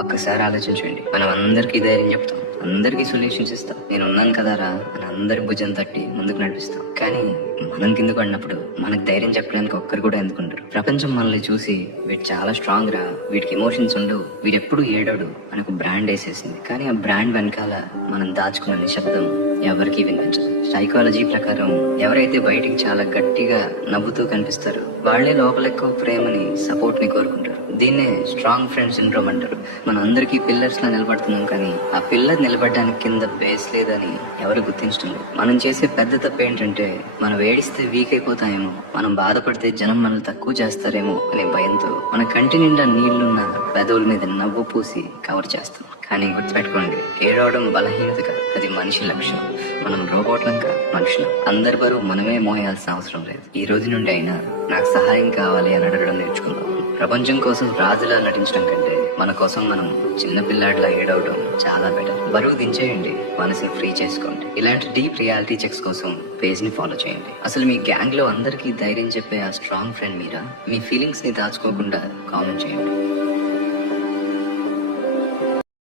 ఒక్కసారి ఆలోచించండి. మనం అందరికీ ధైర్యం చెప్తాం, అందరికీ సొల్యూషన్స్ ఇస్తాం, నేను ఉన్నాను కదారా అని అందరి భుజం తట్టి ముందుకు నడిపిస్తాం. కానీ మనం కిందకు పడినప్పుడు మనకు ధైర్యం చెప్పడానికి ఒక్కరు కూడా ఎందుకుంటారు? ప్రపంచం మనల్ని చూసి వీడు చాలా స్ట్రాంగ్ రా, వీడికి ఎమోషన్స్ ఉండవు, వీడు ఎప్పుడు ఏడాడు అని ఒక బ్రాండ్ వేసేసింది. కానీ ఆ బ్రాండ్ వెనకాల మనం దాచుకున్న నిశ్శబ్దం ఎవరికీ వినిపించదు. సైకాలజీ ప్రకారం ఎవరైతే బయటికి చాలా గట్టిగా నవ్వుతూ కనిపిస్తారో వాళ్లే లోపల ఎక్కువ ప్రేమని, సపోర్ట్ ని కోరుకుంటారు. దీన్నే స్ట్రాంగ్ ఫ్రెండ్ సిండ్రోమ్ అంటారు. మనం అందరికీ పిల్లర్స్ లా నిలబడుతున్నాం, కానీ ఆ పిల్లర్ నిలబడడానికి కింద బేస్ లేదని ఎవరు గుర్తించడం లేదు. మనం చేసే పెద్ద తప్పు ఏంటంటే మనం ఏడిస్తే వీక్ అయిపోతామేమో, మనం బాధపడితే జనం మనల్ని తక్కువ చేస్తారేమో అనే భయంతో మన కంటి నిండా నీళ్లున్న పెదవుల మీద నవ్వు పూసి కవర్ చేస్తాం. కానీ గుర్తుపెట్టుకోండి, ఏడవడం బలహీనత కాదు, అది మనిషి లక్షణం. మనం రోబోట్లం కాదు, మనుషులు. అందరి బరువు మనమే మోయాల్సిన అవసరం లేదు. ఈ రోజు నుండి అయినా నాకు సహాయం కావాలి అని అడగడం నేర్చుకుందాం. ప్రపంచం కోసం రాజులా నటించడం కంటే మన కోసం మనం చిన్న పిల్లాడిలా ఏడవడం చాలా బెటర్. బరువు దించేయండి, మనసుని ఫ్రీ చేసుకోండి. ఇలాంటి డీప్ రియాలిటీ చెక్స్ కోసం పేజ్ ని ఫాలో చేయండి. అసలు మీ గ్యాంగ్ లో అందరికీ ధైర్యం చెప్పే ఆ స్ట్రాంగ్ ఫ్రెండ్ మీరా? మీ ఫీలింగ్స్ ని దాచుకోకుండా కామెంట్ చేయండి.